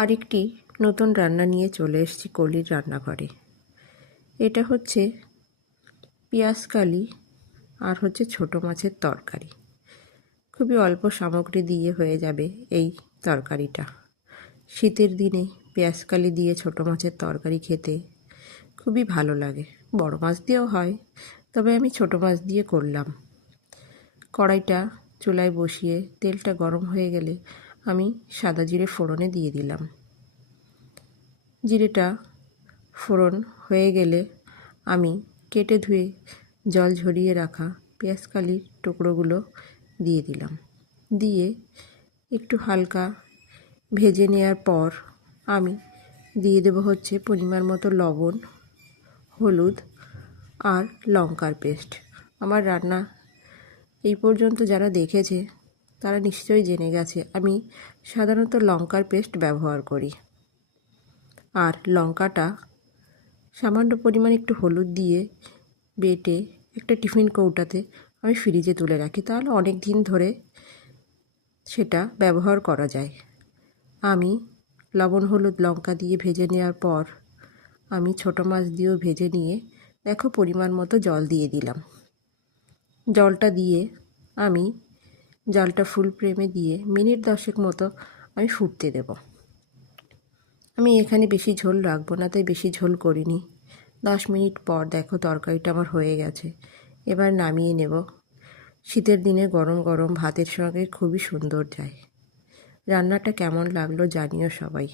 আরেকটি নতুন রান্না নিয়ে চলে এসেছি কলির রান্নাঘরে। এটা হচ্ছে পেঁয়াজকালি আর হচ্ছে ছোটো মাছের তরকারি। খুবই অল্প সামগ্রী দিয়ে হয়ে যাবে এই তরকারিটা। শীতের দিনে পেঁয়াজকালি দিয়ে ছোটো মাছের তরকারি খেতে খুবই ভালো লাগে। বড় মাছ দিয়েও হয়, তবে আমি ছোটো মাছ দিয়ে করলাম। কড়াইটা চুলায় বসিয়ে তেলটা গরম হয়ে গেলে আমি সাদা জিরে ফোড়নে দিয়ে দিলাম। জিরেটা ফোড়ন হয়ে গেলে আমি কেটে ধুয়ে জল ঝরিয়ে রাখা পেঁয়াজকালির টুকরোগুলো দিয়ে দিলাম। দিয়ে একটু হালকা ভেজে নেওয়ার পর আমি দিয়ে দেবো হচ্ছে পরিমাণ মতো লবণ, হলুদ আর লঙ্কার পেস্ট। আমার রান্না এই পর্যন্ত যারা দেখেছে তারা নিশ্চয়ই জেনে গেছে আমি সাধারণত লঙ্কার পেস্ট ব্যবহার করি। আর লঙ্কাটা সামান্য পরিমাণ একটু হলুদ দিয়ে বেটে একটা টিফিন কৌটাতে আমি ফ্রিজে তুলে রাখি, তাহলে অনেক দিন ধরে সেটা ব্যবহার করা যায়। আমি লবণ হলুদ লঙ্কা দিয়ে ভেজে নেওয়ার পর আমি ছোটো মাছ দিয়েও ভেজে নিয়ে দেখো পরিমাণ মতো জল দিয়ে দিলাম। জলটা দিয়ে আমি জলটা ফুল ফ্লেমে দিয়ে মিনিট 10 মতো আমি ফুটতে দেব। আমি এখানে বেশি ঝোল রাখবো না, তাই বেশি ঝোল করিনি। 10 মিনিট পর দেখো তরকারিটা আমার হয়ে গেছে। এবার নামিয়ে নেব। শীতের দিনে গরম গরম ভাতের সঙ্গে খুবই সুন্দর যায়। রান্নাটা কেমন লাগলো জানিও সবাই।